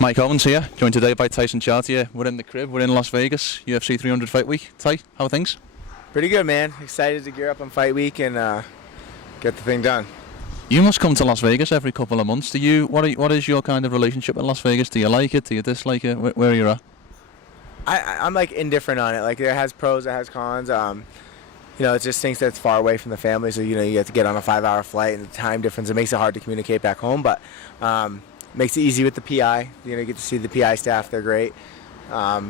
Mike Owens here, joined today by Tyson Chartier. We're in the crib, we're in Las Vegas, UFC 300 fight week. Ty, how are things? Pretty good, man. Excited to gear up on fight week and get the thing done. You must come to Las Vegas every couple of months. What is your kind of relationship with Las Vegas? Do you like it? Do you dislike it? Where are you at? I'm like indifferent on it. Like it has pros, it has cons. It just thinks that it's far away from the family, so you have to get on a 5-hour flight, and the time difference, it makes it hard to communicate back home. But makes it easy with the PI. You get to see the PI staff; they're great. But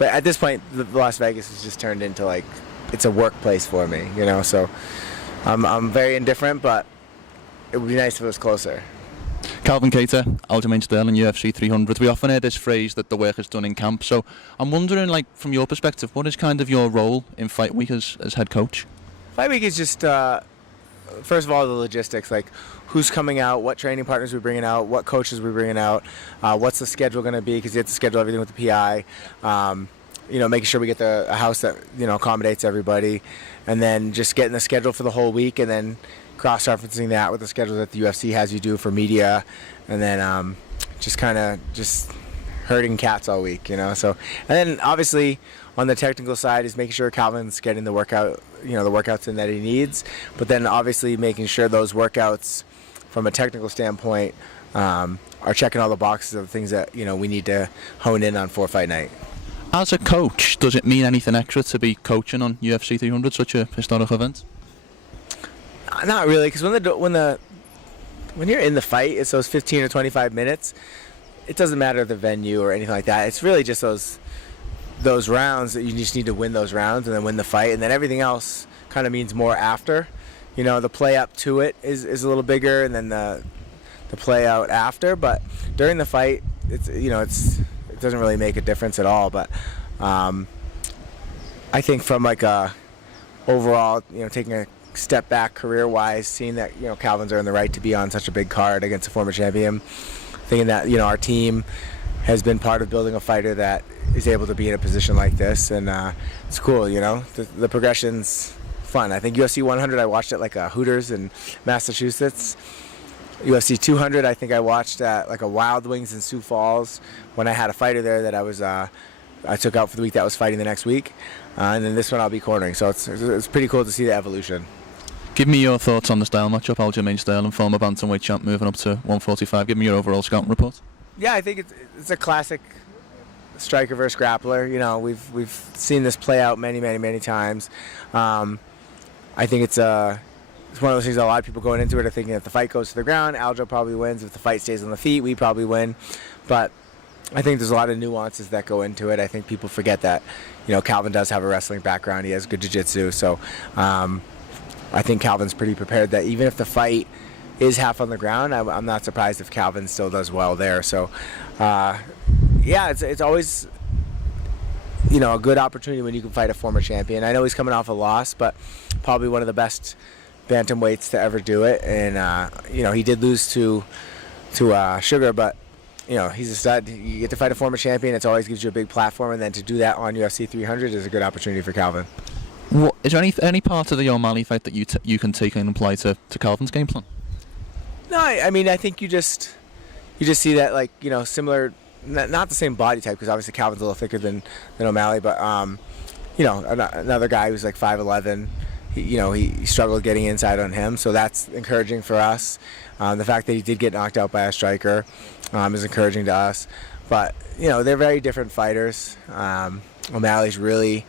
at this point, Las Vegas has just turned into like it's a workplace for me. So I'm very indifferent, but it would be nice if it was closer. Calvin Kattar, Aljamain Sterling, UFC 300. We often hear this phrase that the work is done in camp. So I'm wondering, like, from your perspective, what is kind of your role in fight week as head coach? Fight week is just, first of all, the logistics, like who's coming out, what training partners we're bringing out, what coaches we're bringing out, what's the schedule going to be, because you have to schedule everything with the PI. Making sure we get a house that accommodates everybody, and then just getting the schedule for the whole week, and then cross-referencing that with the schedule that the UFC has you do for media, and then just herding cats all week, So, and then obviously on the technical side is making sure Calvin's getting the workout, the workouts in that he needs, but then obviously making sure those workouts from a technical standpoint are checking all the boxes of the things that we need to hone in on for fight night. As a coach, does it mean anything extra to be coaching on UFC 300, such a historic event? Not really, because when you're in the fight, it's those 15 or 25 minutes. It doesn't matter the venue or anything like that. It's really just those rounds that you just need to win those rounds and then win the fight, and then everything else kind of means more after. The play up to it is a little bigger, and then the play out after. But during the fight, it doesn't really make a difference at all. But I think from like a overall, taking a step back career-wise, seeing that Calvin's earned the right to be on such a big card against a former champion, thinking that our team has been part of building a fighter that is able to be in a position like this, and it's cool. The progression's fun. I think UFC 100 I watched at like a Hooters in Massachusetts. UFC 200 I think I watched at like a Wild Wings in Sioux Falls when I had a fighter there that I took out for the week that was fighting the next week, and then this one I'll be cornering. So it's pretty cool to see the evolution. Give me your thoughts on the style matchup, Aljamain Sterling, former bantamweight champ, moving up to 145. Give me your overall scouting report. Yeah, I think it's a classic striker versus grappler. We've seen this play out many times. I think it's one of those things. A lot of people going into it are thinking if the fight goes to the ground, Aljo probably wins. If the fight stays on the feet, we probably win. But I think there's a lot of nuances that go into it. I think people forget that, Calvin does have a wrestling background. He has good jiu-jitsu. So I think Calvin's pretty prepared that even if the fight is half on the ground, I'm not surprised if Calvin still does well there. So, it's always, a good opportunity when you can fight a former champion. I know he's coming off a loss, but probably one of the best bantamweights to ever do it. And, he did lose to Sugar, but he's a stud. You get to fight a former champion. It always gives you a big platform, and then to do that on UFC 300 is a good opportunity for Calvin. Is there any part of the O'Malley fight that you can take and apply to Calvin's game plan? No, I mean I think you just see that, like, similar, not the same body type, because obviously Calvin's a little thicker than O'Malley, but another guy who's like 5'11". He struggled getting inside on him, so that's encouraging for us. The fact that he did get knocked out by a striker is encouraging to us. But they're very different fighters. O'Malley's really,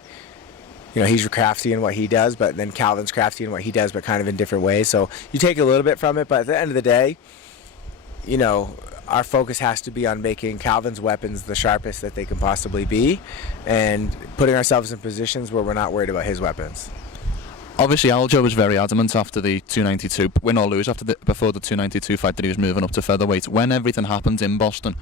he's crafty in what he does, but then Calvin's crafty in what he does, but kind of in different ways. So you take a little bit from it, but at the end of the day, our focus has to be on making Calvin's weapons the sharpest that they can possibly be, and putting ourselves in positions where we're not worried about his weapons. Obviously, Aljo was very adamant after the 292, win or lose, before the 292 fight, that he was moving up to featherweight. When everything happened in Boston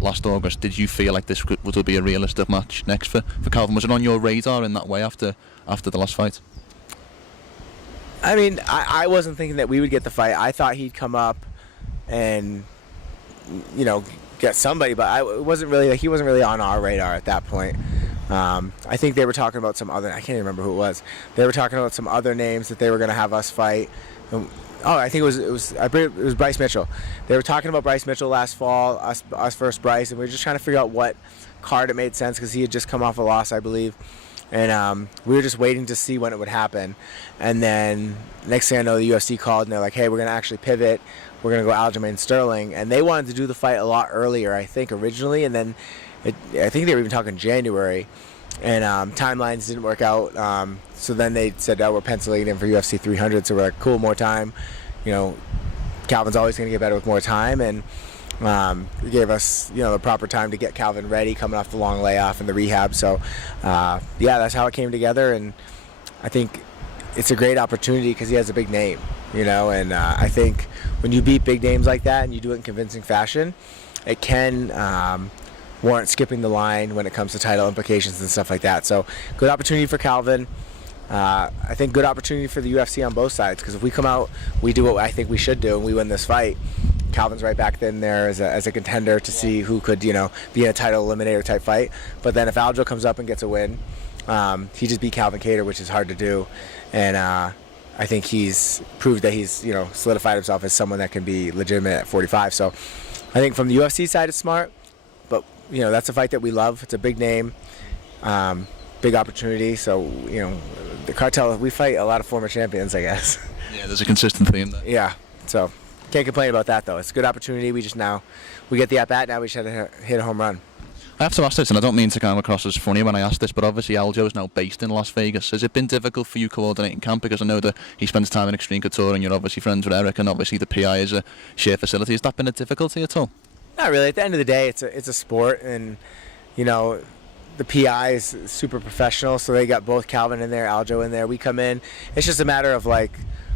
last August, did you feel like this would be a realistic match next for Calvin? Was it on your radar in that way after the last fight? I mean, I wasn't thinking that we would get the fight. I thought he'd come up and, get somebody, but he wasn't really on our radar at that point. I think they were talking about some other. I can't even remember who it was. They were talking about some other names that they were going to have us fight. I think it was Bryce Mitchell. They were talking about Bryce Mitchell last fall, us versus Bryce, and we were just trying to figure out what card it made sense because he had just come off a loss, I believe. And we were just waiting to see when it would happen. And then next thing I know, the UFC called and they're like, hey, we're going to actually pivot. We're going to go Aljamain Sterling. And they wanted to do the fight a lot earlier, I think, originally. And then I think they were even talking January. And timelines didn't work out. So then they said, oh, we're penciling in for UFC 300. So we're like, cool, more time. Calvin's always going to get better with more time. And it gave us, the proper time to get Calvin ready coming off the long layoff and the rehab. So, that's how it came together. And I think it's a great opportunity because he has a big name, and I think when you beat big names like that and you do it in convincing fashion, it can warrant skipping the line when it comes to title implications and stuff like that. So, good opportunity for Calvin. I think good opportunity for the UFC on both sides because if we come out, we do what I think we should do, and we win this fight, Calvin's right back in there as a contender to see who could, be in a title eliminator type fight. But then if Aljo comes up and gets a win, he just beat Calvin Kattar, which is hard to do. And I think he's proved that he's, solidified himself as someone that can be legitimate at 45. So I think from the UFC side, it's smart. But, that's a fight that we love. It's a big name, big opportunity. So, the Cartel, we fight a lot of former champions, I guess. Yeah, there's a consistent theme there. Yeah, so can't complain about that, though. It's a good opportunity. We get the at-bat. Now we just had to hit a home run. I have to ask this, and I don't mean to come across as funny when I ask this, but obviously Aljo is now based in Las Vegas. Has it been difficult for you coordinating camp? Because I know that he spends time in Extreme Couture, and you're obviously friends with Eric, and obviously the PI is a shared facility. Has that been a difficulty at all? Not really. At the end of the day, it's a sport, and the PI is super professional, so they got both Calvin in there, Aljo in there. We come in. It's just a matter of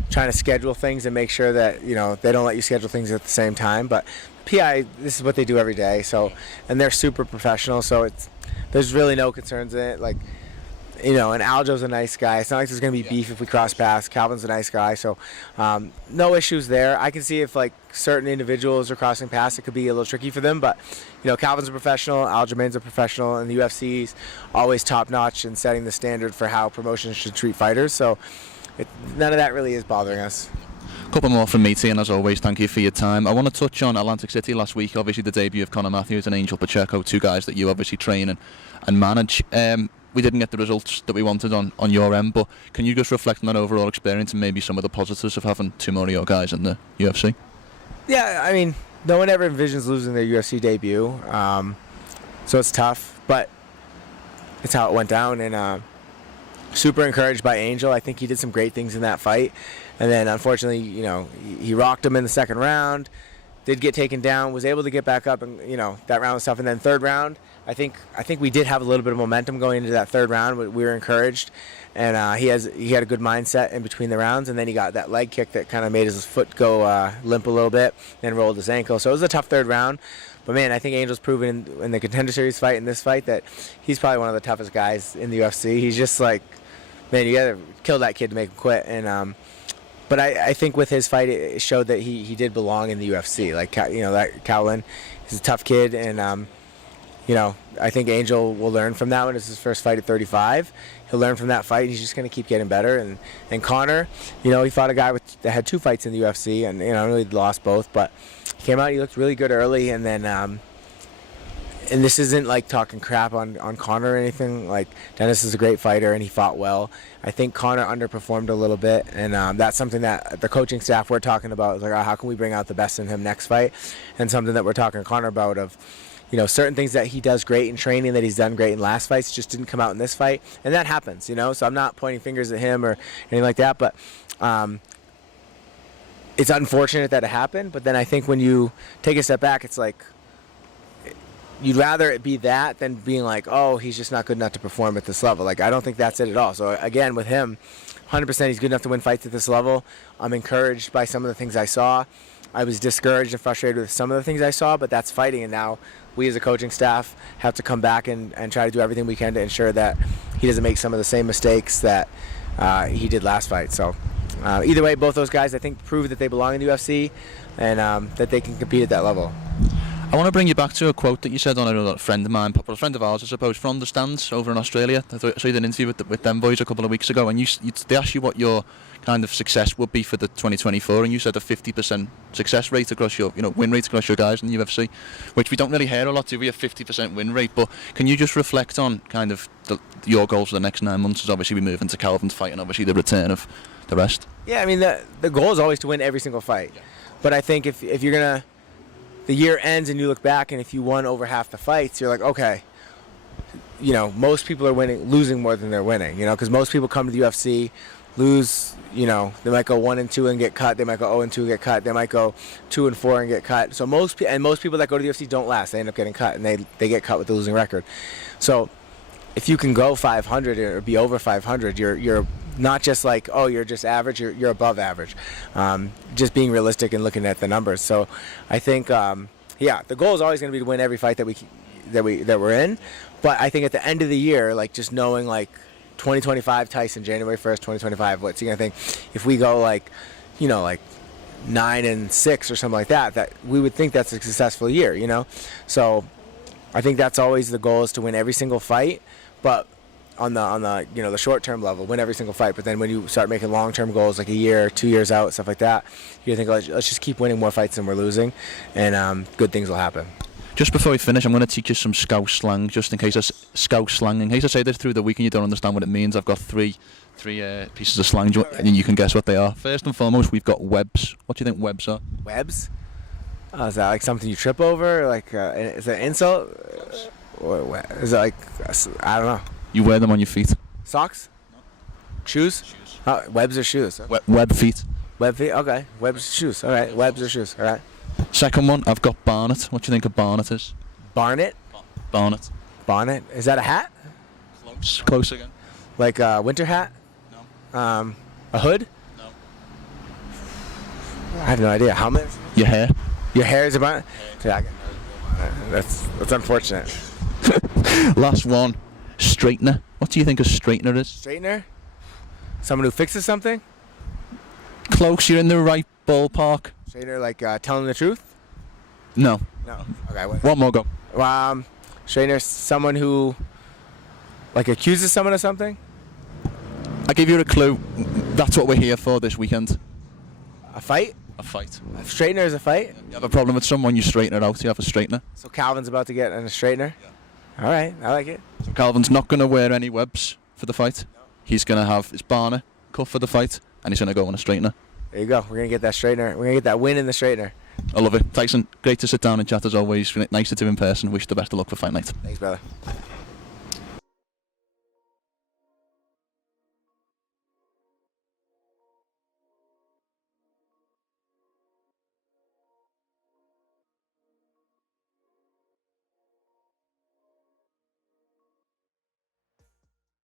trying to schedule things and make sure that they don't let you schedule things at the same time. But PI, this is what they do every day. So, and they're super professional. So there's really no concerns in it. And Aljo's a nice guy. It's not like there's gonna be beef if we cross paths. Calvin's a nice guy. So, no issues there. I can see if certain individuals are crossing paths, it could be a little tricky for them. But Calvin's a professional, Aljamain's a professional, and the UFC's always top notch in setting the standard for how promotions should treat fighters. So. None of that really is bothering us. A couple more from me, T, and as always, thank you for your time. I want to touch on Atlantic City last week, obviously the debut of Conor Matthews and Angel Pacheco, two guys that you obviously train and manage. We didn't get the results that we wanted on your end, but can you just reflect on that overall experience and maybe some of the positives of having two more of your guys in the UFC? Yeah, I mean, no one ever envisions losing their UFC debut, so it's tough, but it's how it went down, and super encouraged by Angel. I think he did some great things in that fight. And then, unfortunately, he rocked him in the second round, did get taken down, was able to get back up, and, that round was tough. And then third round, I think we did have a little bit of momentum going into that third round. We were encouraged. And he had a good mindset in between the rounds. And then he got that leg kick that kind of made his foot go limp a little bit, then rolled his ankle. So it was a tough third round. But, man, I think Angel's proven in the Contender Series fight, in this fight, that he's probably one of the toughest guys in the UFC. He's just man, you gotta kill that kid to make him quit. And but I think with his fight, it showed that he did belong in the UFC. That Calvin, he's a tough kid, and I think Angel will learn from that one. It's his first fight at 35. He'll learn from that fight. And he's just gonna keep getting better. And Conor, he fought a guy that had two fights in the UFC, and really lost both, but he came out. He looked really good early, and then. And this isn't talking crap on Conor or anything. Dennis is a great fighter and he fought well. I think Conor underperformed a little bit, and that's something that the coaching staff we're talking about. How can we bring out the best in him next fight? And something that we're talking to Conor about of, certain things that he does great in training that he's done great in last fights just didn't come out in this fight, and that happens. So I'm not pointing fingers at him or anything like that, but it's unfortunate that it happened. But then I think when you take a step back, it's you'd rather it be that than being oh, he's just not good enough to perform at this level. I don't think that's it at all. So, again, with him, 100% he's good enough to win fights at this level. I'm encouraged by some of the things I saw. I was discouraged and frustrated with some of the things I saw, but that's fighting. And now we as a coaching staff have to come back and try to do everything we can to ensure that he doesn't make some of the same mistakes that he did last fight. So, either way, both those guys, I think, prove that they belong in the UFC and that they can compete at that level. I want to bring you back to a quote that you said on a friend of mine, a friend of ours, I suppose, from the stands over in Australia. I saw you did an interview with them boys a couple of weeks ago, and they asked you what your kind of success would be for the 2024, and you said a 50% success rate across your, win rate across your guys in the UFC, which we don't really hear a lot, do we? A 50% win rate. But can you just reflect on kind of your goals for the next 9 months? As obviously we move into Calvin's fight and obviously the return of the rest. Yeah, I mean the goal is always to win every single fight, but I think if you're gonna, the year ends and you look back and if you won over half the fights, you're like, okay, most people are losing more than they're winning, because most people come to the UFC, lose, they might go 1-2 and get cut, they might go 0-2 and get cut, they might go 2-4 and get cut. So most people that go to the UFC don't last, they end up getting cut and they get cut with the losing record. So if you can go 500 or be over 500, you're not just like, oh, you're just average, you're above average. Just being realistic and looking at the numbers. So I think, the goal is always going to be to win every fight that we're in. But I think at the end of the year, like just knowing like 2025 Tyson, January 1st, 2025, what's he going to think? If we go like 9-6 or something like that we would think that's a successful year, So I think that's always the goal, is to win every single fight. But on the the short-term level, win every single fight. But then when you start making long-term goals, like a year, 2 years out, stuff like that, you think, let's just keep winning more fights than we're losing, and good things will happen. Just before we finish, I'm going to teach you some Scouse slang, just in case Scouse slang. In case I say this through the week and you don't understand what it means, I've got three pieces of slang, and you can guess what they are. First and foremost, we've got webs. What do you think webs are? Webs? Is that like something you trip over? Like, is it an insult? Or is it like, I don't know. You wear them on your feet. Socks? No. Shoes? Webs or shoes? Okay. Web feet. Web feet? Okay. Webs, shoes. All right. Webs or shoes. All right. Second one, I've got barnet. What do you think a barnet is? Barnet? Barnet. Bonnet? Is that a hat? Close again. Like a winter hat? No. A hood? No. I have no idea. Helmet? Your hair. Your hair is a bonnet? Yeah, that's unfortunate. Last one, straightener. What do you think a straightener is? Straightener? Someone who fixes something? Close, you're in the right ballpark. Straightener, like telling the truth? No. No. Okay. One more, go. Straightener, someone who like accuses someone of something? I give you a clue. That's what we're here for this weekend. A fight? A fight. A straightener is a fight? You have a problem with someone, you straighten it out, you have a straightener. So Calvin's about to get in a straightener? Yeah. All right, I like it. So Calvin's not going to wear any webs for the fight. No. He's going to have his barnet cut for the fight, and he's going to go on a straightener. There you go. We're going to get that straightener. We're going to get that win in the straightener. I love it. Tyson, great to sit down and chat as always. Nice to do in person. Wish you the best of luck for fight night. Thanks, brother.